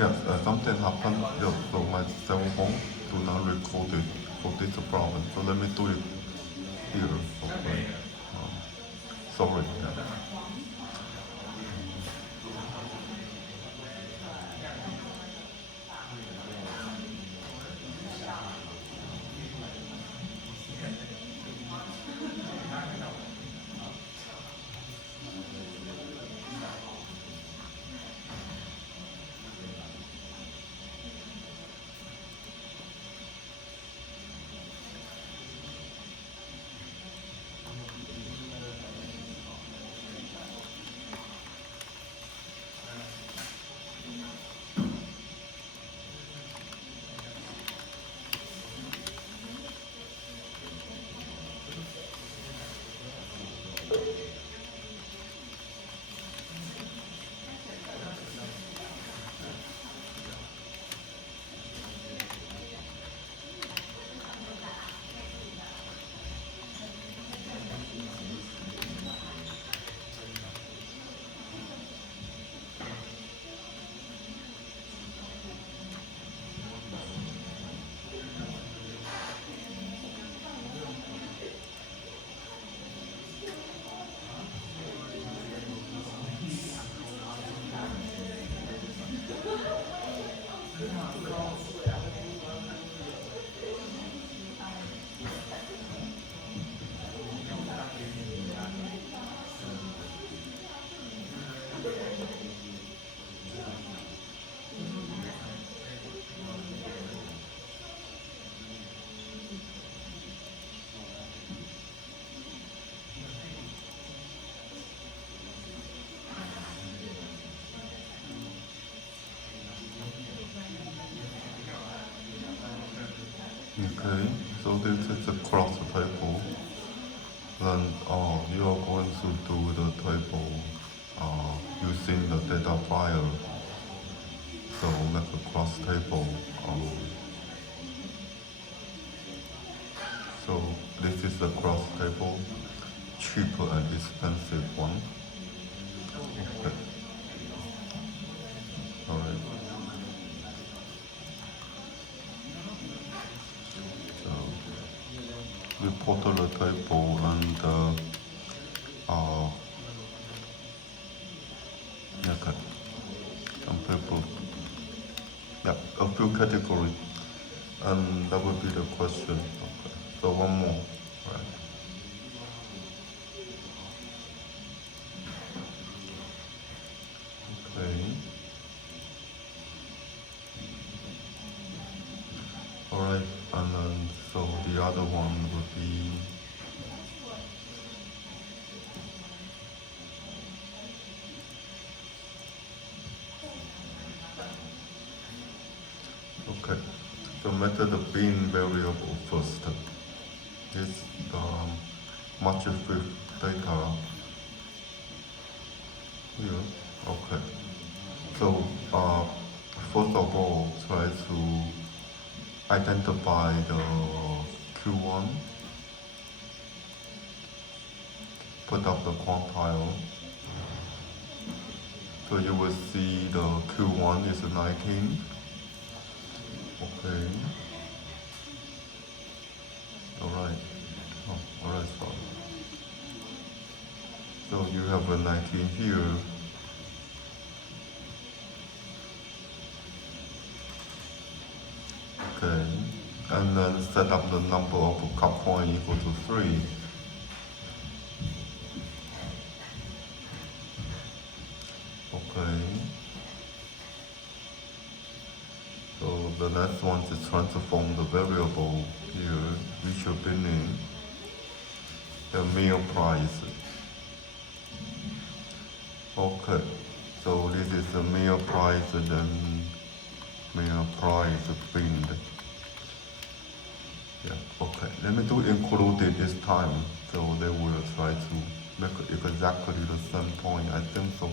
Yes, something happened. Yeah, so my cell phone do not record it for this problem. So let me do it here. Okay. Um, sorry. Yeah. Okay, so this is the cross table. Then you are going to do the table using the data file. So make a cross table. So this is the cross table, cheaper and expensive one. Okay. Alright. So we put the table and okay. Some people, yeah, a few categories, and that would be the question. Okay. So one more, right? Okay. Alright, and then so the other one would be okay. So method of being variable first. This match with data here. Okay. So first of all, try to identify the Q1, put up the quantile. So you will see the Q1 is 19. Okay. Alright. Oh, alright, sorry. So you have a 19 here. Okay. And then set up the number of cut point equal to 3. Okay. So the next one is transform the variable here, which should be named the meal price. Okay. So this is the meal price and then meal price bind. Yeah, okay. Let me do include it this time. So they will try to make it exactly the same point. I think so.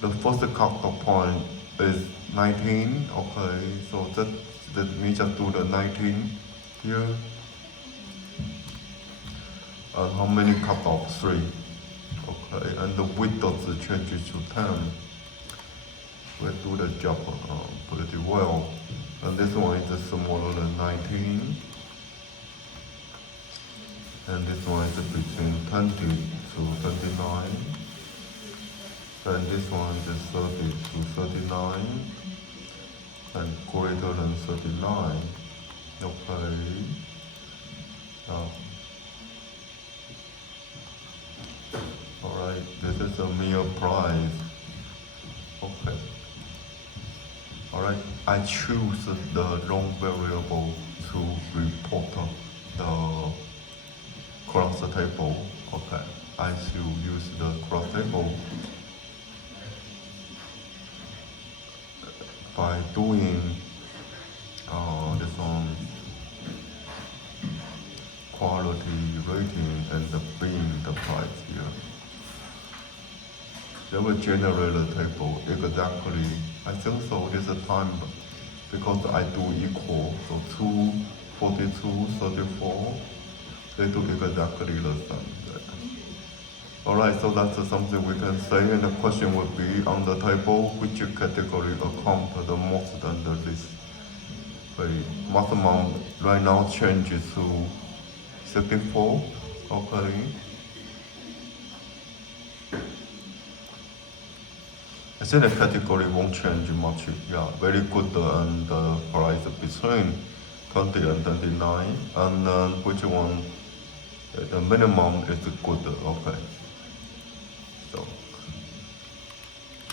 The first cut point is 19. Okay, so that me just do the 19 here. And how many cut off? 3. Okay, and the width of the change is to 10. will do the job pretty well. And this one is smaller than 19. And this one is between 20 to 29. And this one is 30 to 39. And greater than 39. Okay. Alright, this is a mere price. Okay. Alright, I choose the wrong variable to report the cross table. Okay, I should use the cross table by doing this one quality rating and being the price here. They will generate a table exactly. I think so. This time because I do equal, so 2, 42, 34. They do exactly the same. Alright, so that's something we can say, and the question would be on the table, which category account the most and the least. Okay, maximum right now changes to 64. Okay. I think the category won't change much. Yeah, very good and the price between 20 and 29, and which one? The minimum is good. Okay.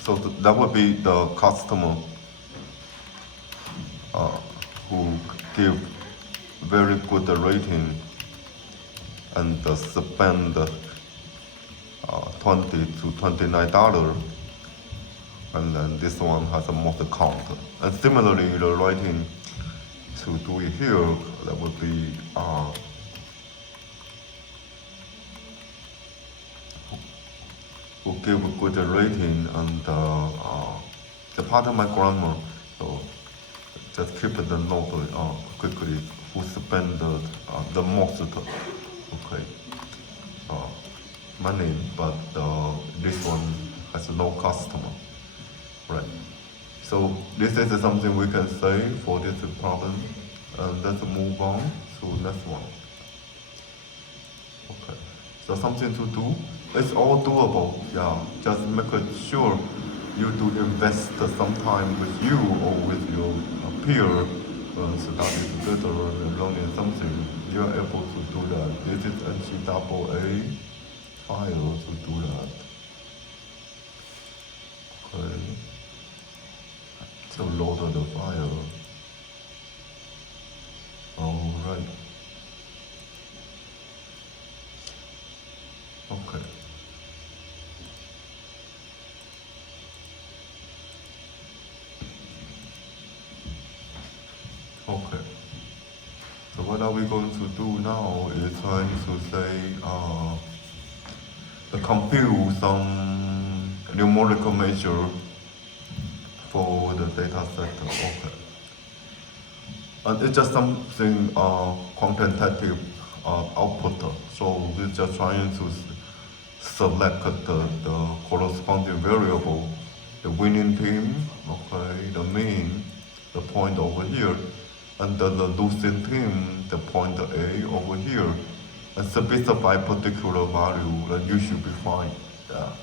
So that would be the customer who give very good rating and spend $20 to $29, and then this one has the most count. And similarly, the rating to do it here, that would be who give a good rating, and the part of my grammar, so just keep the note quickly, who spend the most okay money, but this one has no customer, right? So this is something we can say for this problem, and let's move on to next one. Okay, so something to do. It's all doable. Yeah, just make sure you do invest some time with you or with your peer, study together and learning something. You're able to do that. This is NCAA file to do that. Okay. So load the file. All right. Okay. Okay. So what are we going to do now is trying to say compute some numerical measure for the data set. Okay. And it's just something quantitative output. So we're just trying to select the corresponding variable, the winning team, okay, the mean, the point over here, and the losing team, the point A over here, and specify particular value, and you should be fine. Yeah.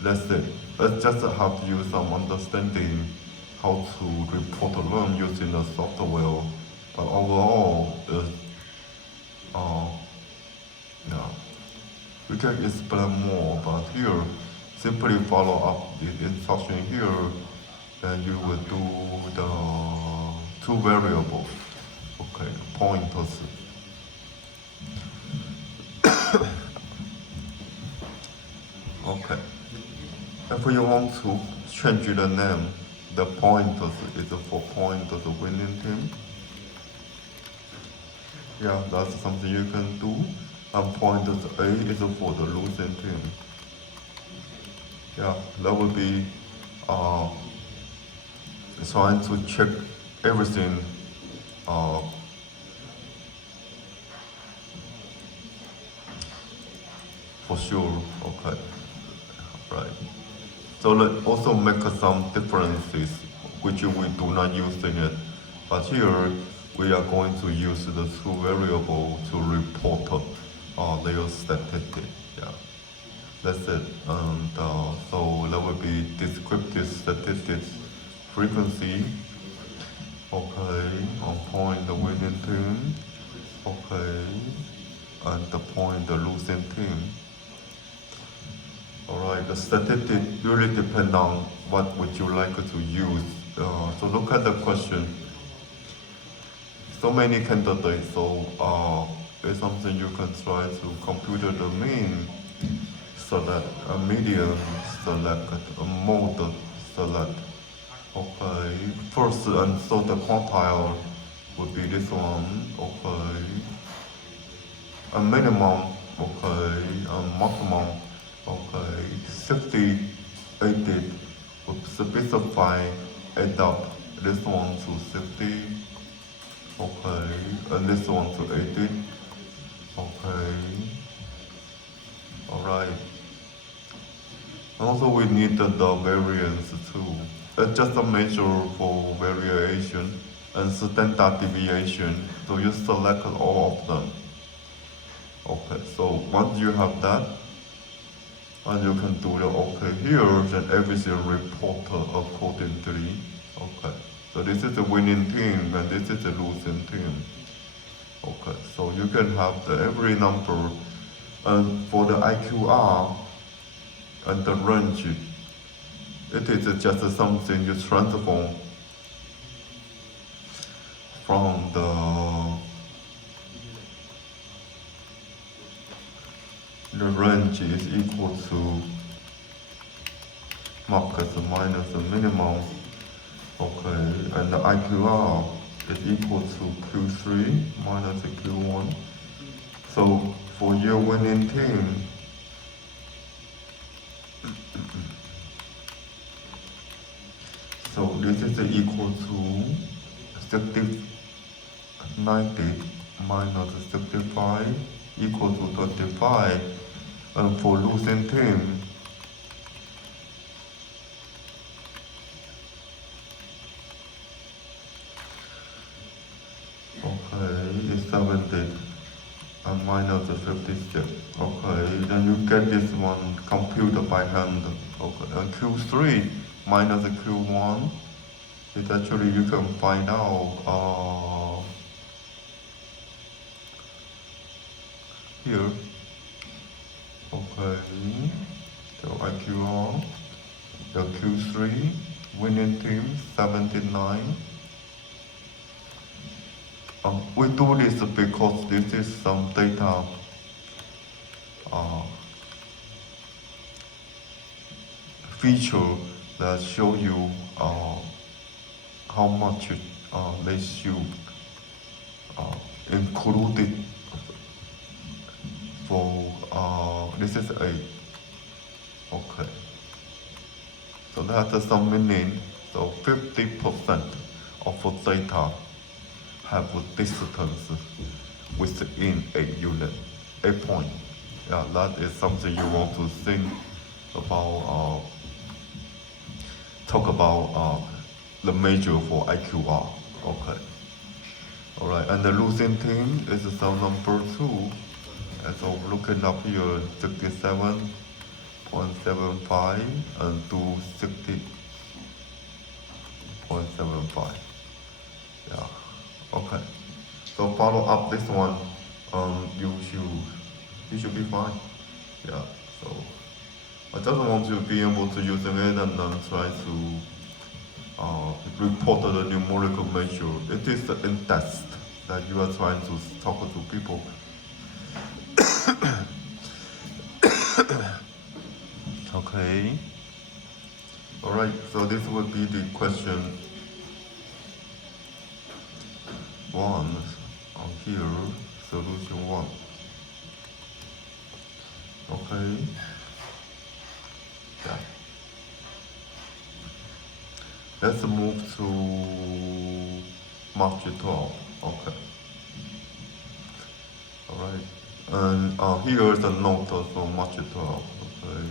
That's it. Let's just have to use some understanding how to report a learn using the software. But overall, yeah, we can explain more. But here, simply follow up the instruction here, and you will do the two variables. Okay, pointers. Okay. If you want to change the name, the pointers is for pointers winning team. Yeah, that's something you can do. And pointers A is for the losing team. Yeah, that would be trying to check everything for sure. Okay, right. So let's also make some differences which we do not use in it. But here we are going to use the two variables to report their statistics. Yeah, that's it. And so there will be descriptive statistics, frequency, okay, on point the winning team, okay, and the point the losing team. Alright, the statistics really depend on what would you like to use. So look at the question. So many candidates, so it's something you can try to compute the mean, select a median, select a mode, select. Okay, first and so the quantile would be this one, okay. A minimum, okay, a maximum, okay. 60, 80 would specify add up this one to 60, okay, and this one to 80, okay. Alright. Also we need the variance too. It's just a measure for variation and standard deviation. So you select all of them. Okay, so once you have that, and you can do the okay here, then everything reported accordingly. Okay, so this is the winning team and this is the losing team. Okay, so you can have the every number, and for the IQR and the range, it is just something you transform from the range is equal to market minus the minimum, okay, and the IQR is equal to Q3 minus the Q1. So for your winning team, so this is equal to 90 minus 65 equal to 25, and for losing team, okay, is 70 and minus 56. Okay, then you get this one computed by hand. Okay, and Q3 minus Q1 is actually you can find out here. Okay, so IQR, the Q3 winning team 79. We do this because this is some data feature that show you how much they should included for this is 8. Okay, so that's some meaning. So 50% of the data have a distance within a unit, a point. Yeah, that is something you want to think about, talk about the measure for IQR. Okay. Alright, and the losing team is cell number 2. And so looking up here, 67.75 and 260.75. Yeah. Okay. So follow up this one. You should be fine. Yeah. So I just want you to be able to use it and then try to report the numerical measure. It is the test that you are trying to talk to people. Okay. Alright, so this would be the question 1 on here, solution 1. Okay. Yeah. Let's move to March 12. Okay. Alright. And here is a note for March 12. Okay.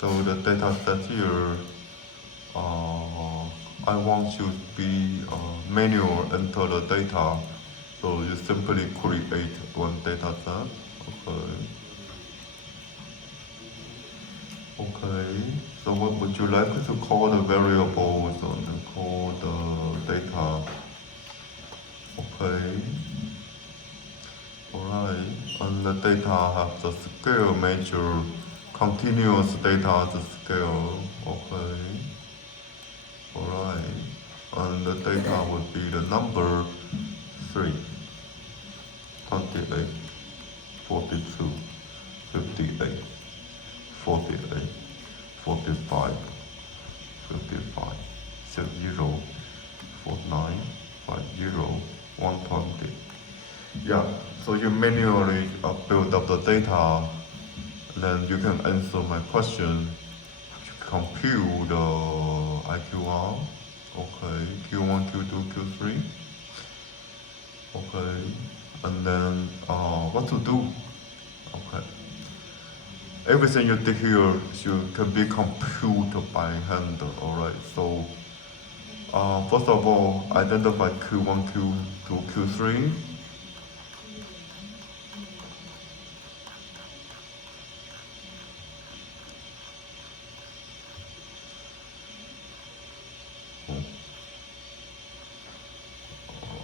So the data set here, I want you to be manual enter the data. So you simply create one data set. Okay. So what would you like to call the variables and call the data? Okay. Alright. And the data have the scale measure continuous data at the scale. Okay. Alright. And the data would be the number 3, 28, 42, 58, 48, 45, 55, 70, 49, 50, 120. Yeah, so you manually build up the data, then you can answer my question. Compute the IQR. Okay, Q1, Q2, Q3. Okay, and then what to do? Okay, everything you did here can be computed by hand. Alright, so first of all, identify Q1, Q2, Q3.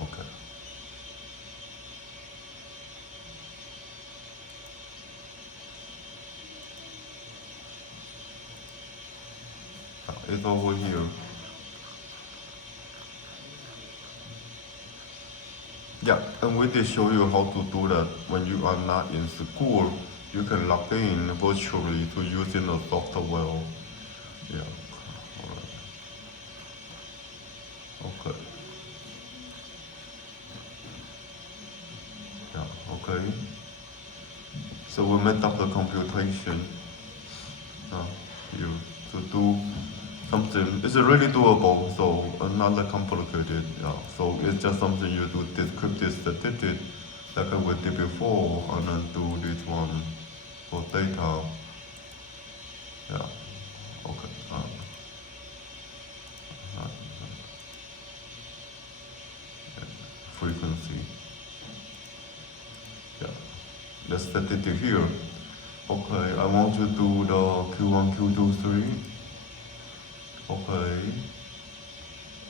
Okay. It's over here. Yeah, and we did show you how to do that when you are not in school. You can log in virtually to using the software. Yeah. Alright. Okay. Yeah. Okay. So we made up the computation. You to do something. It's really doable. So not that complicated. Yeah. So it's just something you do descriptive statistics like we did before, and then do this one for data. Yeah. Okay. Frequency. Yeah. Let's set it here. Okay, I want to do the Q1, Q2, 3. Okay.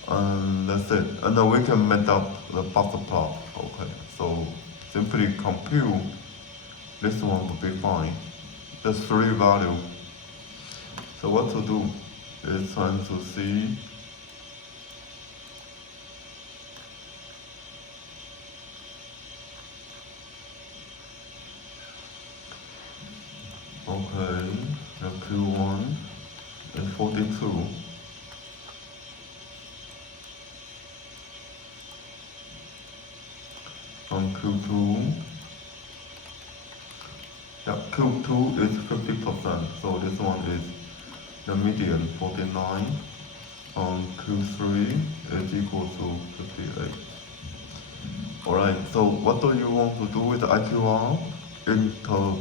And that's it. And then we can make up the buffer plot. Okay. So simply compute. This one will be fine. There's 3 values. So what to do is trying to see. Okay, the Q1 is 42. On Q2, yeah, Q2 is 50%, so this one is the median 49. On Q3 is equal to 58. Alright, so what do you want to do with the IQR? Inter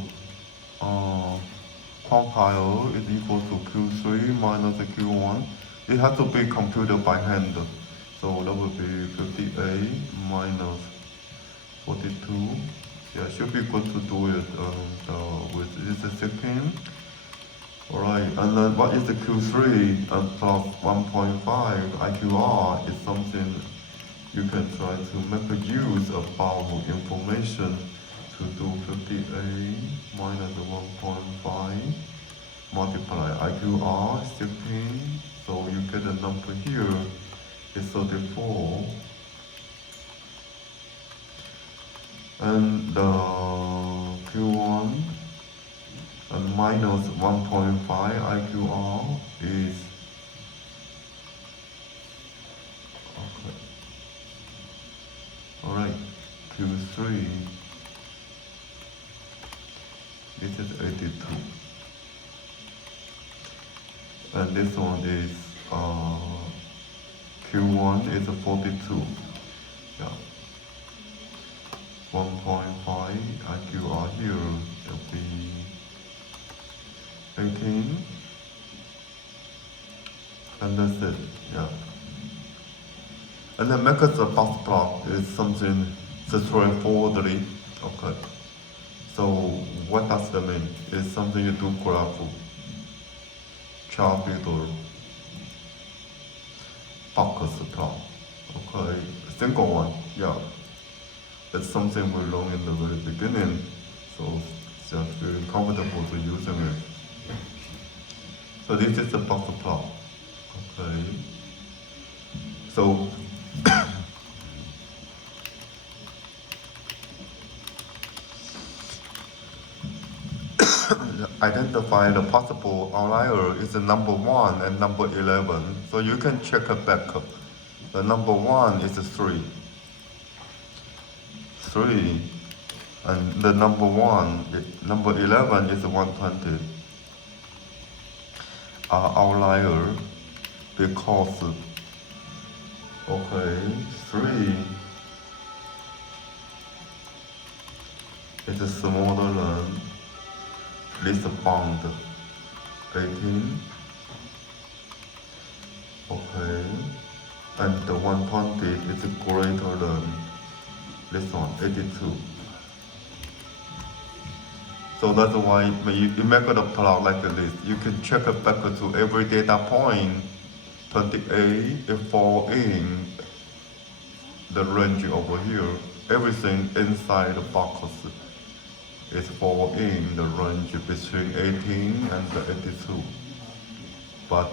quantile is equal to Q3 minus the Q1. It has to be computed by hand. So that would be 58 minus 42. Yeah, should be good to do it with this second. Alright, and then what is the Q3 and plus 1.5 IQR is something you can try to make a use about information to do 58 minus 1.5 multiply IQR 16, so you get a number here is 34. And the Q1 and minus 1.5 IQR is okay. Alright, Q3 this is 82. And this one is Q1 is 42. Yeah. 1.5 IQR here will be 18. And that's it, yeah. And then because the box plot is something straightforwardly, okay. So what does that mean? It's something you do graph, chart or box plot, okay. Single one, yeah. It's something we learned in the very beginning, so just feeling comfortable to using it. So this is the box plot, okay. So identify the possible outlier is the number 1 and number 11. So you can check it back. The number 1 is 3. 3. And the number number 11 is 120. Outlier because, okay, 3 is smaller than least bound 18, okay, and the 120 is greater than this one, 82. So that's why when you make a plot like this, you can check it back to every data point, 28, it fall in the range over here. Everything inside the box is fall in the range between 18 and 82. But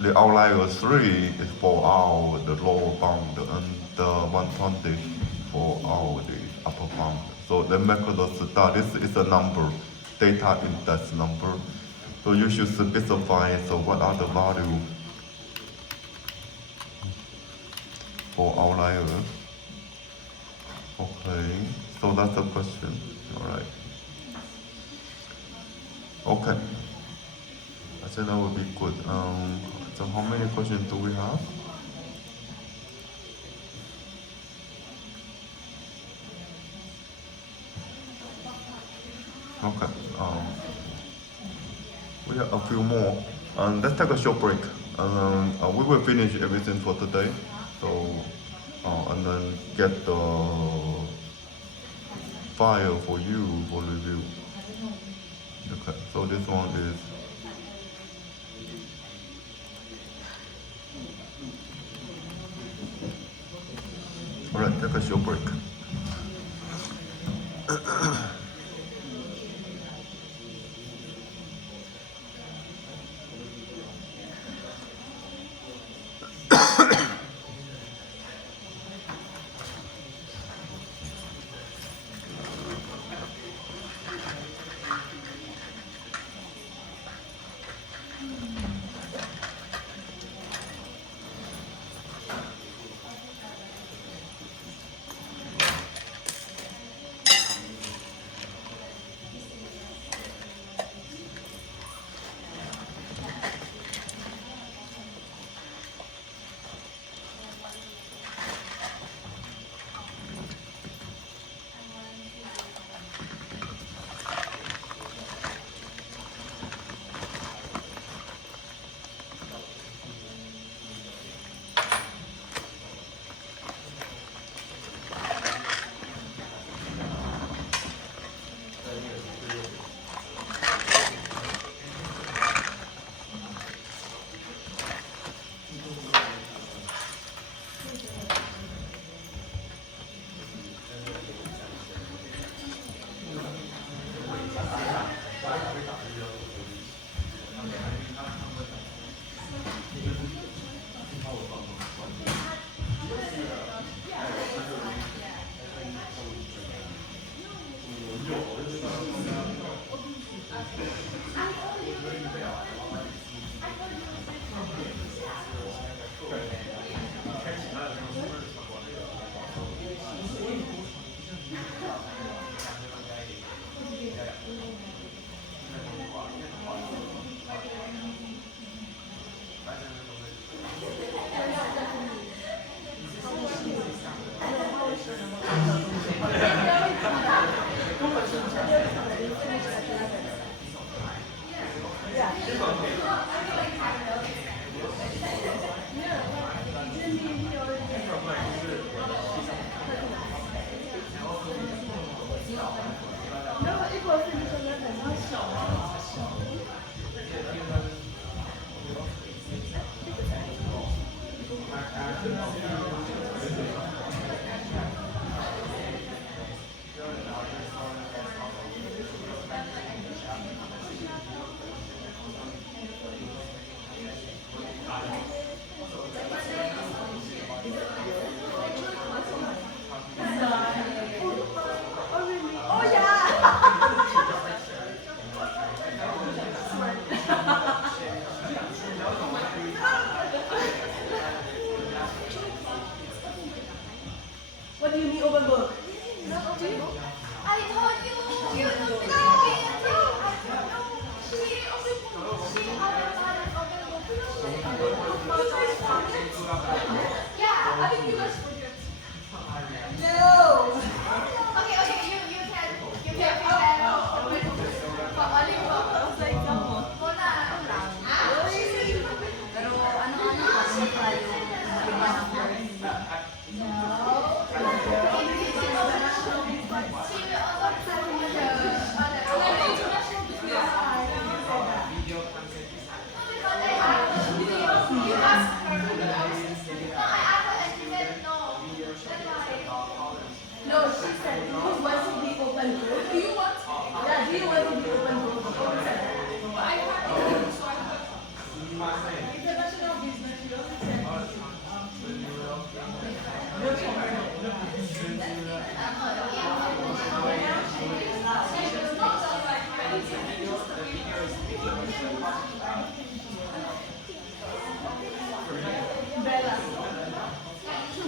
the outlier 3 is for out the lower bound and the 120 for out the upper bound. So the method that this is a number, data index number. So you should specify, so what are the value for outlier? Okay, so that's the question, all right. Okay, I think that would be good. So how many questions do we have? Okay, we have a few more. Let's take a short break. We will finish everything for today. So, and then get the file for you for review. Okay, so this one is alright, take a short break.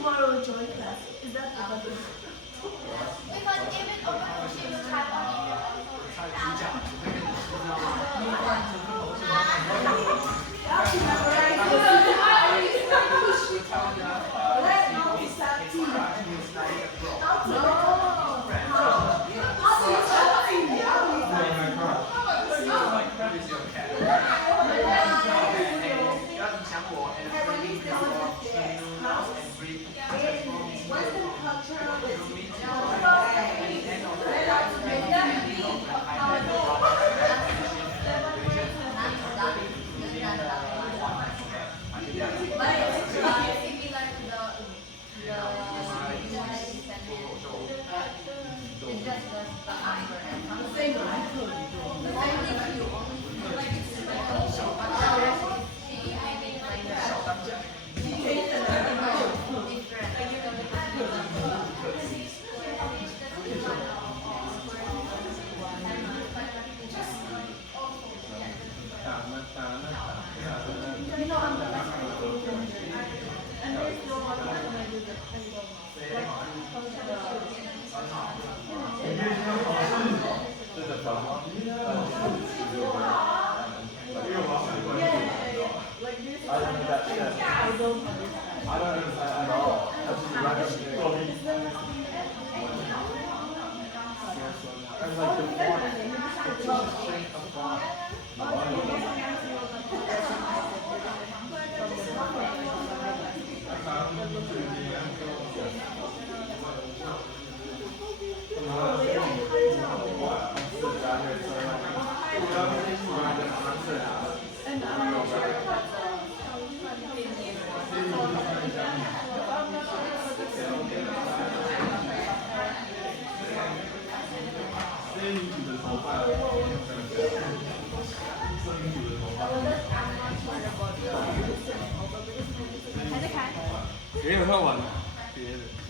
Tomorrow join class. Is that the Because even open she will type on email. I don't understand at all. That's just right up there. It's like the font, it's just straight up font.别有看完了，别的。